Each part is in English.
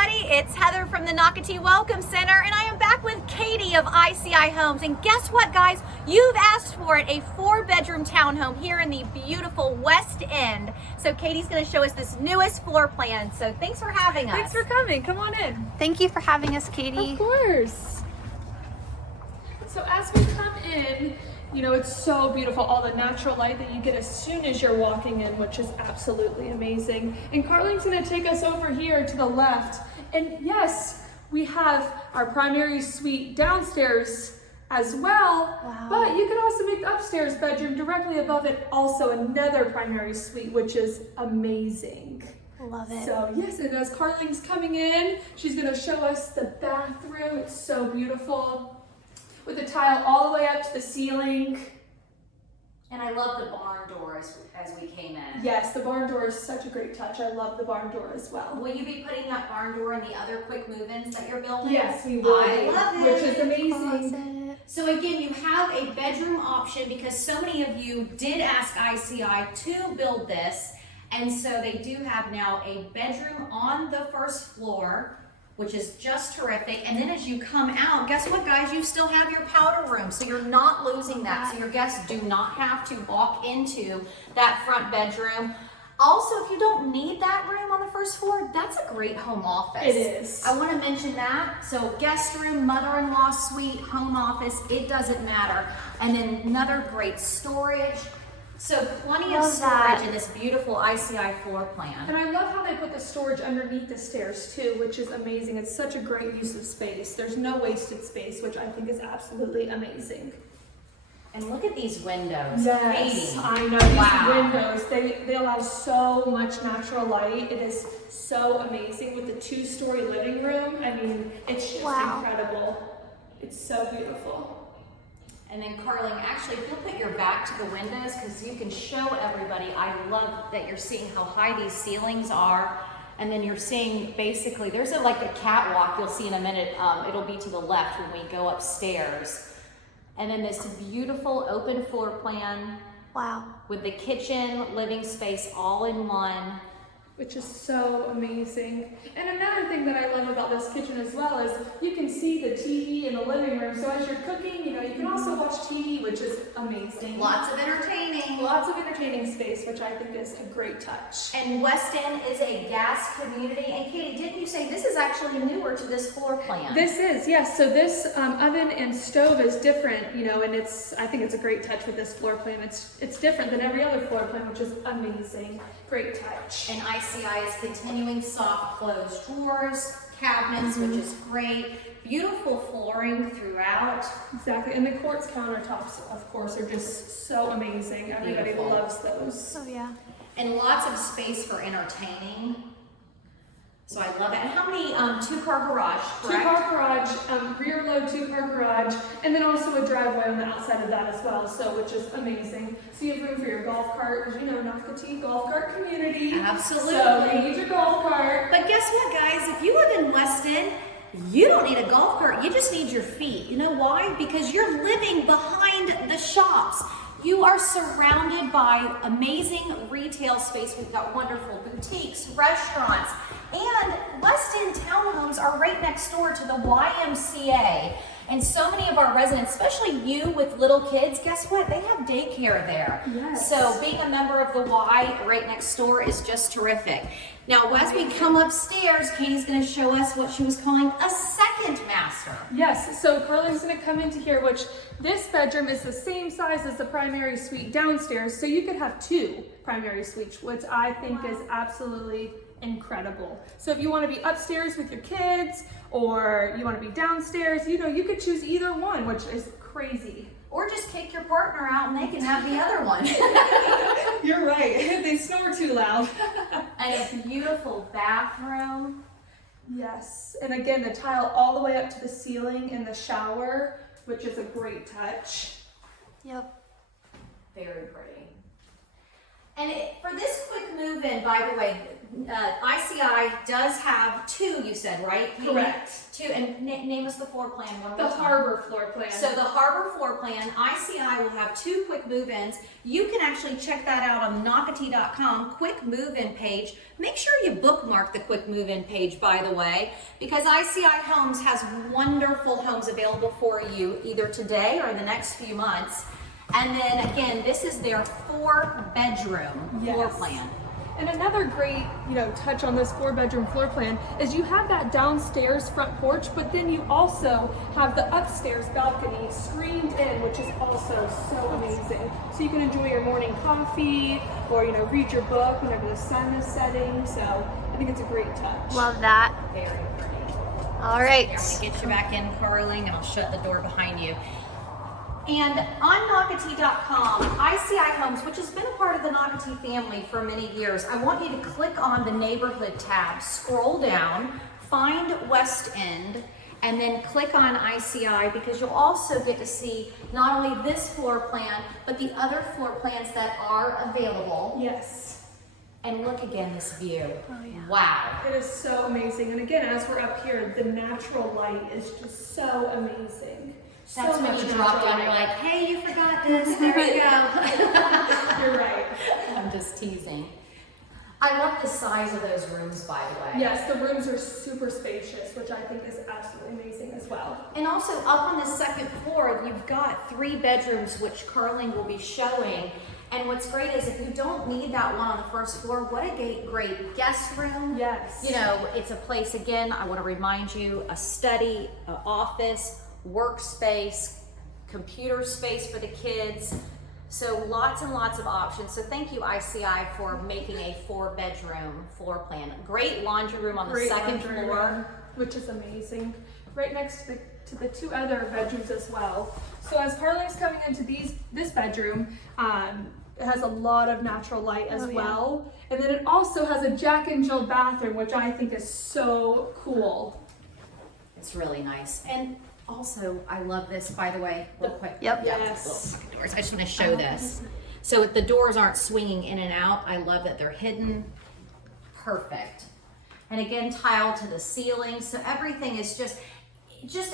everybody, it's Heather from the Nocatee Welcome Center, and I am back with Katie of ICI Homes. And guess what, guys? You've asked for it, a 4-bedroom townhome here in the beautiful West End. So Katie's going to show us this newest floor plan. So thanks for having us. Thanks for coming. Come on in. Thank you for having us, Katie. Of course. So as we come in, you know, it's so beautiful, all the natural light that you get as soon as you're walking in, which is absolutely amazing. And Carlene's gonna take us over here to the left. And yes, we have our primary suite downstairs as well, Wow. but you can also make the upstairs bedroom directly above it also another primary suite, which is amazing. Love it. So yes, and as Carlene's coming in, she's gonna show us the bathroom. It's so beautiful, with the tile all the way up to the ceiling. And I love the barn doors as we came in. Yes, the barn door is such a great touch. I love the barn door as well. Will you be putting that barn door in the other quick move-ins that you're building? Yes, we will. I love it. Which is amazing. Closet. So again, you have a bedroom option because so many of you did ask ICI to build this. And so they do have now a bedroom on the first floor, which is just terrific. And then as you come out, guess what, guys? You still have your powder room, so you're not losing that. So your guests do not have to walk into that front bedroom. Also, if you don't need that room on the first floor, that's a great home office. It is. I want to mention that. So guest room, mother-in-law suite, home office, it doesn't matter. And then another great storage. So plenty of Love storage that. in this beautiful ICI floor plan. And I love how they put the storage underneath the stairs too, which is amazing. It's such a great use of space. There's no wasted space, which I think is absolutely amazing. And look at these windows. Yes, Katie. I know. These Wow. windows, they allow so much natural light. It is so amazing with the 2-story living room. I mean, it's just Wow. incredible. It's so beautiful. And then Carling, actually, if you'll put your back to the windows, because you can show everybody, I love that you're seeing how high these ceilings are. And then you're seeing basically, there's like a catwalk you'll see in a minute. It'll be to the left when we go upstairs. And then this beautiful open floor plan Wow. with the kitchen, living space all in one. Which is so amazing. And another thing that I love about this kitchen as well is you can see the TV in the living room. So as you're cooking, you know, you can also watch TV, which is amazing. Lots of entertaining. Lots of entertaining space, which I think is a great touch. And West End is a gas community. And Katie, didn't you say this is actually newer to this floor plan? This is, yes. So this oven and stove is different, you know, and I think it's a great touch with this floor plan. It's different than every other floor plan, which is amazing. Great touch. And ICI is continuing soft closed drawers, cabinets, which is great. Beautiful flooring throughout. Exactly. And the quartz countertops, of course, are just so amazing. Everybody Beautiful. loves those. Oh yeah. And lots of space for entertaining. So I love it. And how many 2-car garage, correct? 2-car garage, rear load 2-car garage, and then also a driveway on the outside of that as well, so which is amazing. So you have room for your golf cart, because you know, Nocatee golf cart community. Absolutely. So you need your golf cart. But guess what, guys? If you live in West End, you don't need a golf cart. You just need your feet. You know why? Because you're living behind the shops. You are surrounded by amazing retail space. We've got wonderful boutiques, restaurants, and West End townhomes are right next door to the YMCA. And so many of our residents, especially you with little kids, guess what? They have daycare there. Yes. So being a member of the Y right next door is just terrific. Now, as we come upstairs, Katie's going to show us what she was calling a second master. Yes, so Carlene's going to come into here, which this bedroom is the same size as the primary suite downstairs, so you could have 2 primary suites, which I think is absolutely incredible. So if you want to be upstairs with your kids or you want to be downstairs, you know, you could choose either one, which is crazy. Or just kick your partner out and they can have the other one. You're right. They snore too loud. And a beautiful bathroom. Yes, and again, the tile all the way up to the ceiling in the shower, which is a great touch. Yep. Very pretty. And for this quick move-in, by the way, ICI does have two, you said, right? Correct. Two, and name us the floor plan one The more time. harbor floor plan. So the harbor floor plan, ICI will have two quick move-ins. You can actually check that out on Nocatee.com, quick move-in page. Make sure you bookmark the quick move-in page, by the way, because ICI Homes has wonderful homes available for you either today or in the next few months. And then again, this is their 4-bedroom floor plan. And another great, touch on this 4-bedroom floor plan is you have that downstairs front porch, but then you also have the upstairs balcony screened in, which is also so amazing. So you can enjoy your morning coffee or, read your book whenever the sun is setting. So I think it's a great touch. Love that. Very pretty. All right. Here, let me get you back in, Carling, and I'll shut the door behind you. And on Nocatee.com, ICI Homes, which has been a part of the Nocatee family for many years, I want you to click on the neighborhood tab, scroll down, find West End, and then click on ICI because you'll also get to see not only this floor plan, but the other floor plans that are available. Yes. And look again, this view. Oh, yeah. Wow. It is so amazing. And again, as we're up here, the natural light is just so amazing. That's so when much you drop natural down, you're light. like, hey, you forgot this, there you go. You're right. I'm just teasing. I love the size of those rooms, by the way. Yes, the rooms are super spacious, which I think is absolutely amazing as well. And also up on the second floor, you've got 3 bedrooms, which Carling will be showing. And what's great is if you don't need that one on the first floor, what a great guest room. Yes. It's a place, again, I want to remind you, a study, an office, workspace, computer space for the kids. So lots and lots of options. So thank you, ICI, for making a 4-bedroom floor plan. Great laundry room on the second floor. Which is amazing. Right next to the 2 other bedrooms as well. So as Carling's coming into this bedroom, it has a lot of natural light as well. And then it also has a Jack and Jill bathroom, which I think is so cool. It's really nice. And also, I love this, by the way, real quick. Yep. Yes. Little doors. I just want to show this. So the doors aren't swinging in and out. I love that they're hidden. Perfect. And again, tile to the ceiling. So everything is just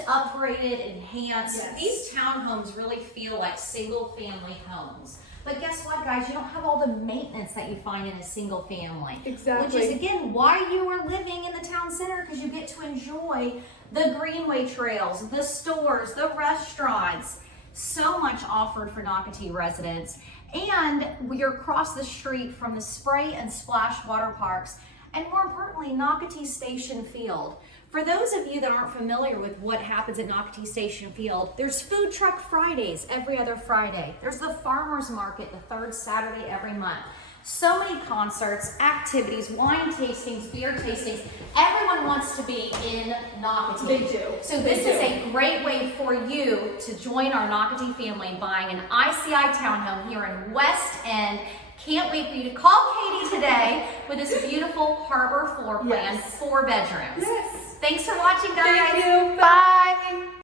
upgraded, enhanced. Yes. These townhomes really feel like single family homes. But guess what, guys? You don't have all the maintenance that you find in a single family. Exactly. Which is, again, why you are living in the town center, because you get to enjoy the greenway trails, the stores, the restaurants. So much offered for Nocatee residents. And we're across the street from the Spray and Splash water parks. And more importantly, Nocatee Station Field. For those of you that aren't familiar with what happens at Nocatee Station Field, there's Food Truck Fridays every other Friday. There's the Farmers Market the 3rd Saturday every month. So many concerts, activities, wine tastings, beer tastings. Everyone wants to be in Nocatee. They do. So this is a great way for you to join our Nocatee family in buying an ICI townhome here in West End. Can't wait for you to call Katie today with this beautiful harbor floor plan, 4 bedrooms. Yes. Thanks for watching, guys. Thank you. Bye.